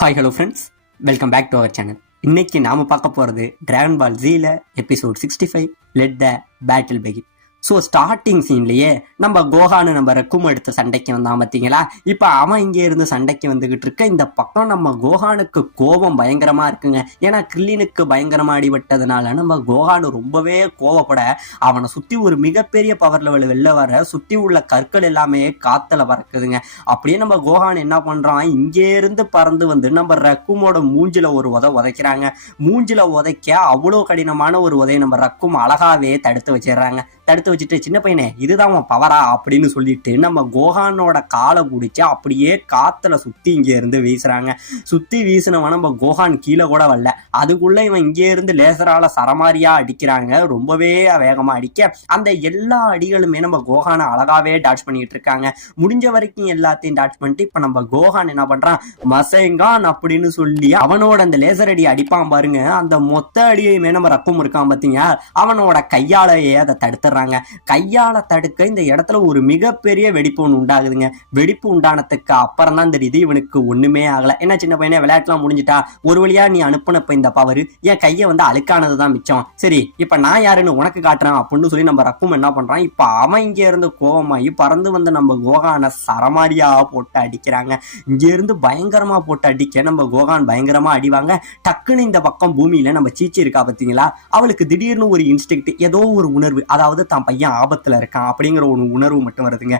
Hi hello friends, welcome back to our channel. இன்னைக்கு நாம பார்க்க போறது டிராகன் பால் ஜீல episode 65 let the battle begin. So starting சீன்லயே நம்ம கோஹானு நம்ம ரெக்கும் எடுத்த சண்டைக்கு வந்தான் பார்த்தீங்களா. இப்போ அவன் இங்கே இருந்து சண்டைக்கு வந்துகிட்டு இருக்க. இந்த பக்கம் நம்ம கோஹானுக்கு கோபம் பயங்கரமா இருக்குங்க. ஏன்னா கிரில்லினுக்கு பயங்கரமா அடிபட்டதுனால நம்ம கோஹானு ரொம்பவே கோவப்பட அவனை சுத்தி ஒரு மிகப்பெரிய பவர் லெவல் வெளில வர சுத்தி உள்ள கற்கள் எல்லாமே காத்துல பறக்குதுங்க. அப்படியே நம்ம கோஹான் என்ன பண்றான், இங்கே இருந்து பறந்து வந்து நம்ம ரக்குமோட மூஞ்சில ஒரு உதைக்கிறாங்க. மூஞ்சில உதைக்க அவ்வளோ கடினமான ஒரு உதையை நம்ம ரக்கும் அழகாவே தடுத்து வச்சிடுறாங்க. தடுத்து வச்சுட்டு, சின்ன பையனே இதுதான் உன் பவரா அப்படின்னு சொல்லிட்டு நம்ம கோஹானோட காலை பிடிச்சி அப்படியே காத்துல சுத்தி இங்கே இருந்து வீசுறாங்க. சுத்தி வீசினவன் நம்ம கோஹான் கீழே கூட வரல. அதுக்குள்ள இவன் இங்கே இருந்து லேசரால சரமாரியா அடிக்கிறாங்க. ரொம்பவே வேகமா அடிக்க அந்த எல்லா அடிகளுமே நம்ம கோஹானை அழகாவே டாச் பண்ணிட்டு இருக்காங்க. முடிஞ்ச வரைக்கும் எல்லாத்தையும் டாச் பண்ணிட்டு இப்ப நம்ம கோஹான் என்ன பண்றான், மசேங்கான் அப்படின்னு சொல்லி அவனோட அந்த லேசர் அடி அடிப்பான் பாருங்க. அந்த மொத்த அடியுமே நம்ம ரக்கம் இருக்கான் பாத்தீங்க, அவனோட கையாலேயே அதை தடுத்துறாங்க. கையால தடுக்க இந்த இடத்துல ஒரு மிகப்பெரிய வெடிப்பு ஒன்று உண்டாகுதுங்க. வெடிப்பு உண்டானதுக்கு அப்புறம் தான் தெரியுது இவனுக்கு ஒண்ணுமே ஆகல. என்ன சின்ன பையனே, விளையாட்டுலாம் முடிஞ்சிட்டா, ஒரு வழியா நீ அனுப்புனப்ப இந்த பவர் என் கையை வந்து அழுக்கானதுதான் மிச்சம். சரி, இப்ப நான் யாருன்னு உனக்கு காட்டுறேன் அப்படின்னு சொல்லி நம்ம ரக்கும் என்ன பண்றான், இப்ப அவன் இங்க இருந்து கோவமாயி பறந்து வந்து நம்ம கோகான சரமாரியா போட்டு அடிக்கிறாங்க. இங்க இருந்து பயங்கரமா போட்டு அடிக்க நம்ம கோகான் பயங்கரமா அடிவாங்க. டக்குன்னு இந்த பக்கம் பூமியில நம்ம சீச்சி இருக்கா பாத்தீங்களா, அவளுக்கு திடீர்னு ஒரு இன்ஸ்டிக்ட், ஏதோ ஒரு உணர்வு, அதாவது தான் பையன் ஆபத்துல இருக்கான் அப்படிங்கிற ஒரு உணர்வு மட்டும் வருதுங்க.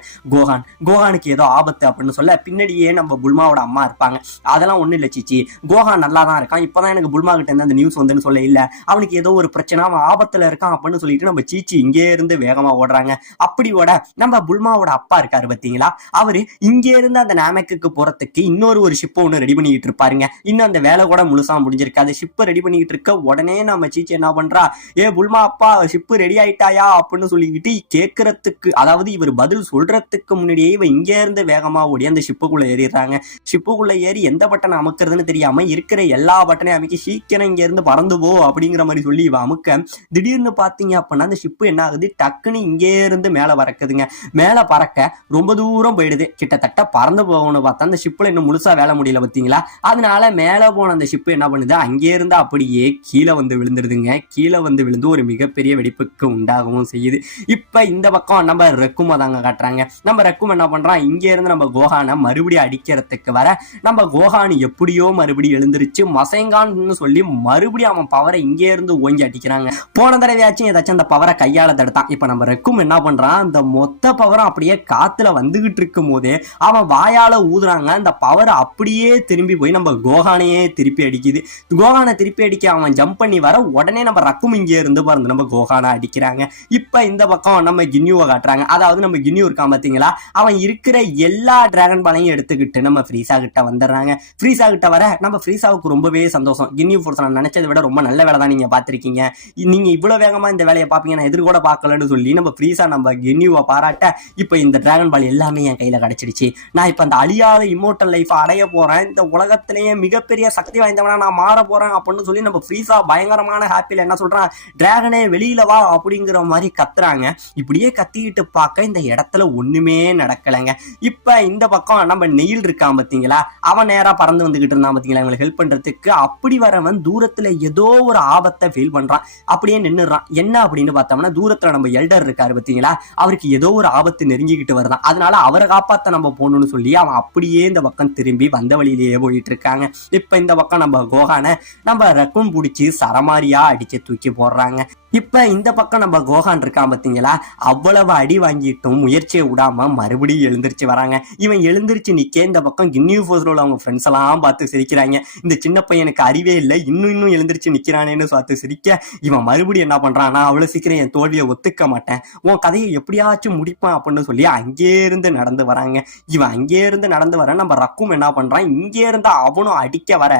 கோஹானுக்கு ஏதோ ஆபத்து அப்படின்னு சொல்ல பின்னாடியே நம்ம புல்மாவோட அம்மா இருப்பாங்க. அதெல்லாம் ஒண்ணும் இல்ல சீச்சி, கோஹான் நல்லா தான் இருக்கான், இப்பதான் எனக்கு புல்மா கிட்ட இருந்து அந்த நியூஸ் வந்துன்னு சொல்ல, இல்ல அவனுக்கு ஏதோ ஒரு பிரச்சனை, அவன் ஆபத்துல இருக்கான் அப்படின்னு சொல்லிட்டு நம்ம சீச்சி இங்கே இருந்து வேகமா ஓடுறாங்க. அப்படி ஓட நம்ம புல்மாவோட அப்பா இருக்காரு பாத்தீங்களா, அவரு இங்கே இருந்து அந்த நாமெக்கு போறதுக்கு இன்னொரு ஷிப்பை ஒண்ணு ரெடி பண்ணிட்டு இருப்பாருங்க. இன்னும் அந்த வேலை கூட முழுசா முடிஞ்சிருக்காது. ஷிப்பை ரெடி பண்ணிட்டு இருக்க உடனே நம்ம சீச்சி என்ன பண்றா, ஏ புல்மா அப்பா ஷிப்பு ரெடி ஆயிட்டாயா அப்படின்னு சொல்லிக்கிட்டு கேட்கறதுக்கு, அதாவது இவர் பதில் சொல்றதுக்கு முன்னாடியே இவன் இங்க இருந்து வேகமா ஓடி அந்த ஷிப்புக்குள்ள ஏறிடுறாங்க. ஷிப்புக்குள்ள ஏறி எந்த பட்டனை அமுக்கிறதுன்னு தெரியாம இருக்கிற எல்லா பட்டனையும் அமைக்க சீக்கிரம் இங்க இருந்து பறந்து போ அப்படிங்கிற மாதிரி சொல்லி இவன் அமுக்க, திடீர்னு பாத்தீங்க அப்படின்னா அந்த ஷிப்பு என்ன ஆகுது, டக்குன்னு இங்கே இருந்து மேல பறக்குதுங்க. மேல பறக்க ரொம்ப தூரம் போயிடுது. கிட்டத்தட்ட பறந்து போகணும்னு பார்த்தா அந்த ஷிப்புல இன்னும் முழுசா வேலை முடியல பாத்தீங்களா. அதனால மேல போன அந்த ஷிப்பு என்ன பண்ணுது, அங்கே இருந்து அப்படியே கீழே வந்து விழுந்துருதுங்க. கீழே வந்து விழுந்து ஒரு மிகப்பெரிய வெடிப்புக்கு உண்டாகவும் செய்யுது. இப்ப இந்த பக்கம் நம்ம ரெக்கும் தாங்க காட்டுறாங்க. நம்ம ரெக்கும் என்ன பண்றான், இங்க இருந்து நம்ம கோஹானை மறுபடியும் அடிக்கிறதுக்கு வர நம்ம கோஹான் எப்படியோ மறுபடியும் எழுந்திருச்சு மசேங்கான்னு சொல்லி மறுபடியும் அவன் பவரை இங்கே இருந்து ஓங்கி அடிக்கிறாங்க. போன தடவையாச்சும் ஏதாச்சும் அந்த பவரை கையால தடுத்தான். இப்ப நம்ம ரெக்கும் என்ன பண்றான், அந்த மொத்த பவரும் அப்படியே காத்துல வந்துகிட்டு இருக்கும் போதே அவன் வாயால ஊதுறாங்க. அந்த பவர் அப்படியே திரும்பி போய் நம்ம கோஹானையே திருப்பி அடிக்குது. கோஹானை திருப்பி அடிக்க அவன் ஜம்ப் பண்ணி வர உடனே நம்ம ரக்கும் இங்கே இருந்து பாருங்க நம்ம கோஹானை அடிக்கிறாங்க. இப்ப இந்த பக்கம் நம்ம கின்யூவை காட்டுறாங்க. அதாவது நம்ம கின்யூ இருக்கான் பாத்தீங்களா, அவன் இருக்கிற எல்லா டிராகன் பாலையும் எடுத்துக்கிட்டு நம்ம ஃப்ரீசா கிட்ட வந்துடுறாங்க. ஃப்ரீசா கிட்ட வர நம்ம ஃப்ரீசாவுக்கு ரொம்பவே சந்தோஷம். கின்யூ ஃபோர்ஸ் நான் நினைச்சதை விட ரொம்ப நல்ல வேலை தான் நீங்க பாத்திருக்கீங்க, நீங்க இவ்வளவு வேகமா இந்த வேலையை பாப்பீங்க நான் எதிர் கூட பார்க்கலன்னு சொல்லி நம்ம ஃப்ரீசா நம்ம கின்யூவை பாராட்ட, இப்ப இந்த டிராகன் பால் எல்லாமே என் கையில கிடைச்சிடுச்சு. நான் இப்ப அந்த அழியாத இம்மோர்டல் லைஃப் அடைய போறேன், இந்த உலகத்திலேயே மிகப்பெரிய சக்தி வாய்ந்தவனா நான் மாற போறேன் அப்படின்னு சொல்லி நம்ம ஃப்ரீசா பயங்கரமான ஹாப்பில என்ன சொல்றான், டிராகனே வெளியில வா அப்படிங்கிற மாதிரி கத்துறாங்க. இப்படியே கத்திக்கிட்டு பார்க்க இந்த இடத்துல ஒண்ணுமே நடக்கலைங்க. இப்ப இந்த பக்கம் நம்ம நெயில் இருக்கான் பாத்தீங்களா, அவன் நேரா பறந்து வந்துகிட்டு இருந்தான் பாத்தீங்களா இவங்களுக்கு ஹெல்ப் பண்றதுக்கு. அப்படி வரவன் தூரத்துல ஏதோ ஒரு ஆபத்தை ஃபீல் பண்றான். அப்படியே நின்னுறான். என்ன அப்படின்னு பார்த்தோம்னா, தூரத்துல நம்ம எல்டர் இருக்காரு பாத்தீங்களா, அவருக்கு ஏதோ ஒரு ஆபத்து நெருங்கிக்கிட்டு வருதான். அதனால அவரை காப்பாத்த நம்ம போகணும்னு சொல்லி அவன் அப்படியே இந்த பக்கம் திரும்பி வந்த வழியிலேயே போயிட்டு இருக்காங்க. இப்ப இந்த பக்கம் நம்ம கோஹானை நம்ம ரக்கும் பிடிச்சி சரமாரியா அடிச்சு தூக்கி போடுறாங்க. இப்ப இந்த பக்கம் நம்ம கோஹான் இருக்கான் பாத்தீங்களா, அவ்வளவு அடி வாங்கிட்டும் முயற்சியை விடாம மறுபடியும் எழுந்திருச்சு வராங்க. இவன் எழுந்திருச்சு நிக்க இந்த பக்கம் கின்யூ ஃபோர்ஸ்ல உள்ள அவங்க ஃப்ரெண்ட்ஸ் எல்லாம் பார்த்து சிரிக்கிறாங்க. இந்த சின்ன பையனுக்கு அறிவே இல்லை, இன்னும் எழுந்திருச்சு நிக்கிறானேன்னு பார்த்து சிரிக்க, இவன் மறுபடியும் என்ன பண்றான், நான் அவ்வளவு சீக்கிரம் என் தோல்வியை ஒத்துக்க மாட்டேன், உன் கதையை எப்படியாச்சும் முடிப்பான் அப்படின்னு சொல்லி அங்கே இருந்து நடந்து வராங்க. இவன் அங்கே இருந்து நடந்து வர நம்ம ரக்கும் என்ன பண்றான், இங்கே இருந்து அவனும் அடிக்க வர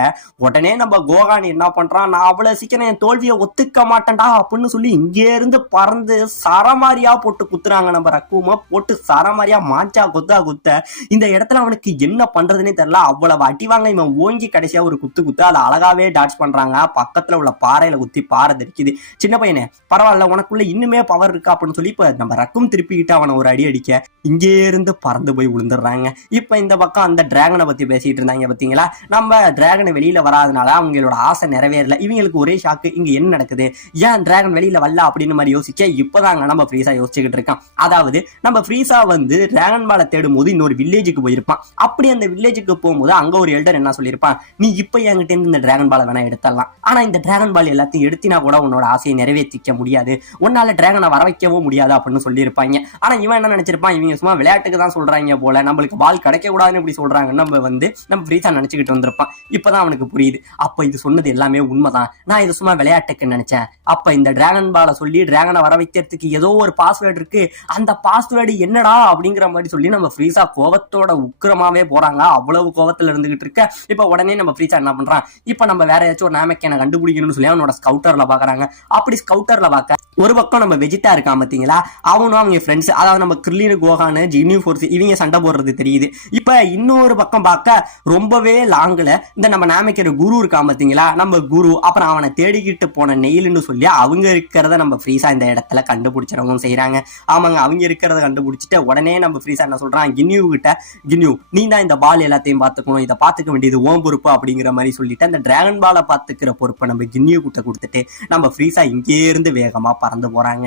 உடனே நம்ம கோஹான் என்ன பண்றான், நான் அவ்வளவு சீக்கிரம் என் தோல்வியை ஒத்துக்க மாட்டேன்டா அப்படின்னு சொல்லி இங்கே இருந்து பறந்து சரமாரியா போட்டு குத்துறாங்க. நம்ம ரக்குமா போட்டு சரமாரியா மாஞ்சா குத்த இந்த இடத்துல அவனுக்கு என்ன பண்றதுன்னே தெரியல. அவ்வளவு அடிவாங்க. இவன் ஓங்கி கடைசியா ஒரு குத்து அதை அழகாவே டாட்ச் பண்றாங்க. பக்கத்துல உள்ள பாறையில குத்தி பாறை தெரிக்குது. சின்ன பையனே பரவாயில்ல, உனக்குள்ள இன்னுமே பவர் இருக்கா அப்படின்னு சொல்லி இப்ப நம்ம ரக்கும் திருப்பிக்கிட்டு அவனை ஒரு அடி அடிக்க இங்கே இருந்து பறந்து போய் விழுந்துடுறாங்க. இப்ப இந்த பக்கம் அந்த டிராகனை பத்தி பேசிட்டு இருந்தாங்க பாத்தீங்களா. நம்ம டிராகனை வெளியில வராதனால அவங்களோட ஆசை நிறைவேறல. இவங்களுக்கு ஒரே ஷாக்கு, இங்க என்ன நடக்குது, ஏன் டிராகன் வெளியில வரல அப்படின்னு மாதிரி யோசிக்க இப்பதாங்க நம்ம ஃப்ரீஸா யோசிச்சுக்கிட்டு இருக்கான். அதாவது நம்ம ஃப்ரீஸா வந்து டிராகன் பாலை தேடும் போது இன்னொரு வில்லேஜுக்கு போயிருப்பான். அப்படி அந்த வில்லேஜுக்கு போகும்போது அங்க ஒரு எல்டர் என்ன சொல்லியிருப்பான், நீ இப்ப என்கிட்ட இருந்து இந்த டிராகன் பாலை வேணா எடுத்துடலாம், ஆனா இந்த டிராகன் பால் எல்லாத்தையும் எடுத்தினா கூட உன்னோட ஆசையை நிறைவேற்றிக்க முடியாது, உன்னால டிராகனை வர வைக்கவும் முடியாது அப்படின்னு சொல்லியிருப்பாங்க. ஆனா இவன் என்ன நினைச்சிருப்பான், இவங்க சும்மா விளையாட்டுக்கு தான் சொல்றாங்க போல, நம்மளுக்கு பால் கிடைக்க கூடாதுன்னு இப்படி சொல்றாங்க நம்ம ஃப்ரீஸா நினைச்சுக்கிட்டு வந்திருப்பான். இப்பதான் அவனுக்கு புரியுது, அப்ப இது சொன்னது எல்லாமே உண்மைதான், நான் இது சும்மா விளையாட்டுக்கு நினைச்சேன். அப்ப இந்த டிராகன் பாலை சொல்லி டிராகனை வர வைக்கிறதுக்கு ஏதோ ஒரு பாஸ்வேர்டு இருக்கு, அந்த பாஸ்வேர்டு என்னடா அப்படிங்கிற மாதிரி சொல்லி நம்ம ஃப்ரீஸா கோவத்தோட உக்கிரமாவே போறாங்க. அவ்வளவு கோவத்துல இருந்துகிட்டு இருக்க இப்ப உடனே நம்ம ஃப்ரீஸா என்ன பண்றான், இப்ப நம்ம வேற ஏதாச்சும் ஒரு நாமக்கேனை கண்டுபிடிக்கணும்னு சொல்லி அவனோட ஸ்கவுட்டர்ல பாக்குறாங்க. அப்படி ஸ்கவுட்டர்ல பாக்க ஒரு பக்கம் நம்ம வெஜிட்டா இருக்கான் பாத்தீங்களா, அவனும் அவங்க ஃப்ரெண்ட்ஸ், அதாவது நம்ம கிர்லின், கோகானு, ஜினியூ ஃபோர்ஸ் இவங்க சண்டை போடுறது தெரியுது. இப்ப இன்னொரு பக்கம் பார்க்க ரொம்பவே லாங்குல இந்த நம்ம நாமக்கேர் குரு இருக்கான் பாத்தீங்களா, நம்ம குரு, அப்புறம் அவனை தேடிக்கிட்டு போன நெயில்னு சொல்லி அவங்க இருக்கிறத நம்ம ஃப்ரீஸா இந்த இடத்துல கண்டுபிடிச்சிடவும் செய்யறாங்க. ஆமாங்க, அவங்க இருக்கிறத கண்டுபிடிச்சிட்டு உடனே நம்ம ஃப்ரீஸா என்ன சொல்றான், கின்யூ கிட்ட, கின்யூ நீ தான் இந்த பால் எல்லாத்தையும் பார்த்துக்கணும், இதை பார்த்துக்க வேண்டியது ஓம் பொறுப்பு அப்படிங்கிற மாதிரி சொல்லிட்டு அந்த டிராகன் பாலை பார்த்துக்கிற பொறுப்பை நம்ம கின்யூ கிட்ட கொடுத்துட்டு நம்ம ஃப்ரீஸா இங்கே இருந்து வேகமா பறந்து போறாங்க.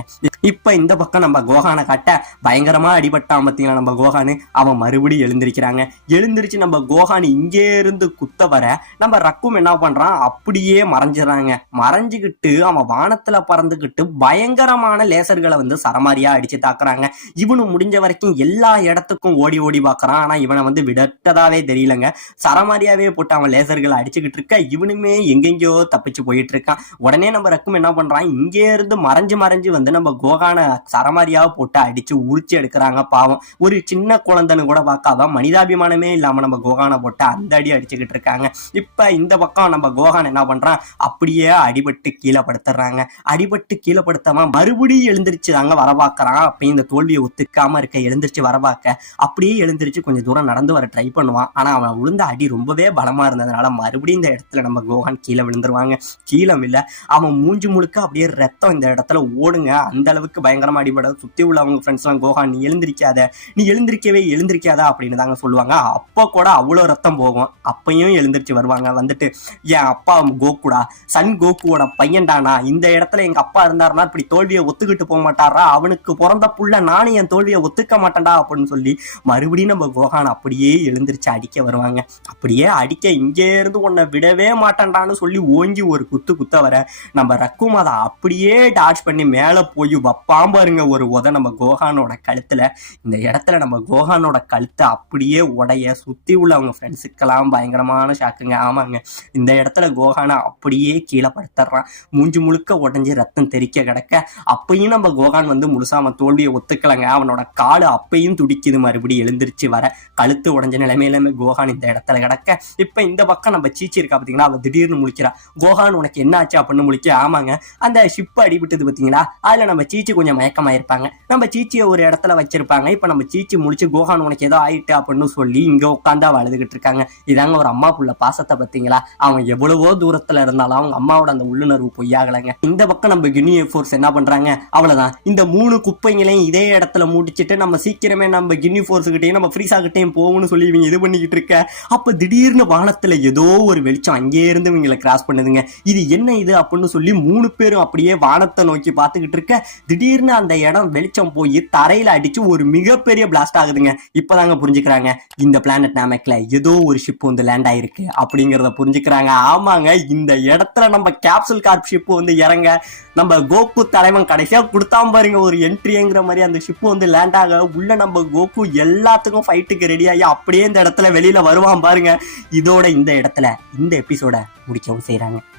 இப்ப இந்த பக்கம் நம்ம கோகானை காட்ட பயங்கரமா அடிபட்டான் பாத்தீங்களா நம்ம கோகானு, அவன் மறுபடியும் எழுந்திருச்சு நம்ம கோகான் இங்கே இருந்து குத்த வர நம்ம ரக்கும் என்ன பண்றான், அப்படியே மறைஞ்சுக்கிட்டு அவன் வானத்துல பறந்துகிட்டு பயங்கரமான லேசர்களை வந்து சரமாரியா அடிச்சு தாக்குறாங்க. இவனும் முடிஞ்ச வரைக்கும் எல்லா இடத்துக்கும் ஓடி பாக்குறான். ஆனா இவனை வந்து விடட்டதாவே தெரியலங்க, சரமாரியாவே போட்டு அவன் லேசர்களை அடிச்சுக்கிட்டு இருக்க இவனுமே எங்கெங்கயோ தப்பிச்சு போயிட்டு இருக்கான். உடனே நம்ம ரக்கும் என்ன பண்றான், இங்கே இருந்து மறைஞ்சு வந்து நம்ம கோகான சரமாரியா போட்டு அடிச்சு உரிச்சு எடுக்கிறாங்க. பாவம், ஒரு சின்ன குழந்தைன்னு கூட பார்க்காம மனிதாபிமானமே இல்லாம நம்ம கோகானை போட்டு அந்த அடி அடிச்சுக்கிட்டு இருக்காங்க. இப்ப இந்த பக்கம் நம்ம கோகான் என்ன பண்றான், அப்படியே அடிபட்டு கீழே படுத்துறாங்க. அடிபட்டு கீழே படுத்தாம மறுபடியும் எழுந்திருச்சு தாங்க வர பாக்குறான். அப்ப இந்த தோல்வியை ஒத்துக்காம இருக்க எழுந்திருச்சு வர பார்க்க அப்படியே எழுந்திருச்சு கொஞ்சம் தூரம் நடந்து வர ட்ரை பண்ணுவான். ஆனா அவன் விழுந்த அடி ரொம்பவே பலமா இருந்ததுனால மறுபடியும் இந்த இடத்துல நம்ம கோகான் கீழே விழுந்துருவாங்க. கீழே இல்ல, அவன் மூஞ்சி முழுக்க அப்படியே ரத்தம் இந்த இடத்துல ஓடுங்க. அந்த அளவுக்கு பயங்கரமா அடிபட சுத்தி உள்ள அவங்க ஃப்ரெண்ட்ஸ் எல்லாம் கோகான் நீ எழுந்திருக்காதா அப்படின்னு தாங்க சொல்லுவாங்க. அப்ப கூட அவ்வளவு ரத்தம் போகும். அப்பயும் எழுந்திருச்சு வருவாங்க. வந்துட்டு என் அப்பா கோகுடா, சன் கோகுவோட பையன்டானா, இந்த இடத்துல எங்க அப்பா இருந்தாருன்னா இப்படி தோல்வியை ஒத்துக்கிட்டு போக மாட்டாரா, அவனுக்கு பிறந்த புள்ள நானும் என் தோல்வியை ஒத்துக்க மாட்டேன்டா அப்படின்னு சொல்லி மறுபடியும் நம்ம கோகான் அப்படியே எழுந்திருச்சு அடிக்க வருவாங்க. அப்படியே அடிக்க இங்கே இருந்து உன்னை விடவே மாட்டேன்டான்னு சொல்லி ஓங்கி ஒரு குத்த வர நம்ம ரக்கும் அதை அப்படியே டாச் பண்ணி மேல போய் பாருங்க ஒரு உத நம்ம கோகானோட கழுத்துல. இந்த இடத்துல நம்ம கோகானோட கழுத்தை அப்படியே உடைய சுத்தி உள்ள அவங்க ஃப்ரெண்ட்ஸுக்கெல்லாம் பயங்கரமான ஷாக்குங்க. ஆமாங்க, இந்த இடத்துல கோகானை அப்படியே கீழே படுத்துறான். மூஞ்சி முழுக்க உடஞ்சி ரத்தம் தெறிக்க கிடக்க அப்பயும் நம்ம கோகான் வந்து முழுசா அவன் தோல்வியை ஒத்துக்கலங்க. அவனோட காலு அப்பயும் துடிக்குது. மறுபடியும் எழுந்திருச்சு வர கழுத்து உடஞ்ச நிலைமையிலுமே கோகான் இந்த இடத்துல கிடக்க இப்ப இந்த பக்கம் நம்ம சீச்சி இருக்கா பாத்தீங்களா, அவ திடீர்னு முழிக்கிறா. கோகான் உனக்கு என்ன ஆச்சு அப்படின்னு முழிக்க, ஆமாங்க அந்த ஷிப் அடிபட்டது பாத்தீங்களா, அதுல நம்ம சீச்சி கொஞ்சம் மயக்கமாயிருப்பாங்க, நம்ம சீச்சியை ஒரு இடத்துல வச்சிருப்பாங்க. இப்ப நம்ம சீச்சி முடிச்சு கோகான் உனக்கு ஏதோ ஆயிட்டு அப்படின்னு சொல்லி இங்க உட்காந்தா அழுதுகிட்டு இருக்காங்க. இதாங்க ஒரு அம்மா புள்ள பாசத்தை பத்தீங்களா. அவன் எவ்வளவோ தூரத்துல இருந்தாலும் அவங்க அம்மாவோட அந்த உள்ளுணர்வு பொய்யாகலைங்க. இந்த பக்கம் நம்ம கினியூ ஃபோர்ஸ் என்ன பண்றாங்க, அவ்வளவுதான் இந்த 3 குப்பைங்களையும் இதே இடத்துல முடிச்சுட்டு நம்ம சீக்கிரமே நம்ம கினியூ ஃபோர்ஸ் கிட்டையும் நம்ம ஃப்ரீஸா கிட்டையும் போகணும்னு சொல்லி இவங்க இது பண்ணிக்கிட்டு இருக்க. அப்ப திடீர்னு வானத்துல ஏதோ ஒரு வெளிச்சம் அங்கே இருந்து இவங்களை கிராஸ் பண்ணுதுங்க. இது என்ன இது அப்படின்னு சொல்லி 3 பேரும் அப்படியே வானத்தை நோக்கி பார்த்துக்கிட்டு இருக்க திடீர்னு அந்த இடம் வெளிச்சம் போய் தரையில அடிச்சு ஒரு மிகப்பெரிய பிளாஸ்ட் ஆகுதுங்க. இப்பதாங்க புரிஞ்சுக்கிறாங்க இந்த பிளானட் நாமக்ல ஏதோ ஒரு ஷிப் வந்து லேண்ட் ஆயிருக்கு அப்படிங்கறத புரிஞ்சுக்கிறாங்க. ஆமாங்க, இந்த இடத்துல நம்ம கேப்சூல் கார்ப் ஷிப் வந்து இறங்க நம்ம கோகு தலைவன் கடைசியா கொடுத்தாம பாருங்க ஒரு என்ட்ரிங்கிற மாதிரி அந்த ஷிப் வந்து லேண்ட் ஆக உள்ள நம்ம கோகு எல்லாத்துக்கும் ஃபைட்டுக்கு ரெடி ஆகி அப்படியே இந்த இடத்துல வெளியில வருவான் பாருங்க. இதோட இந்த இடத்துல இந்த எபிசோட முடிக்கவும் செய்யறாங்க.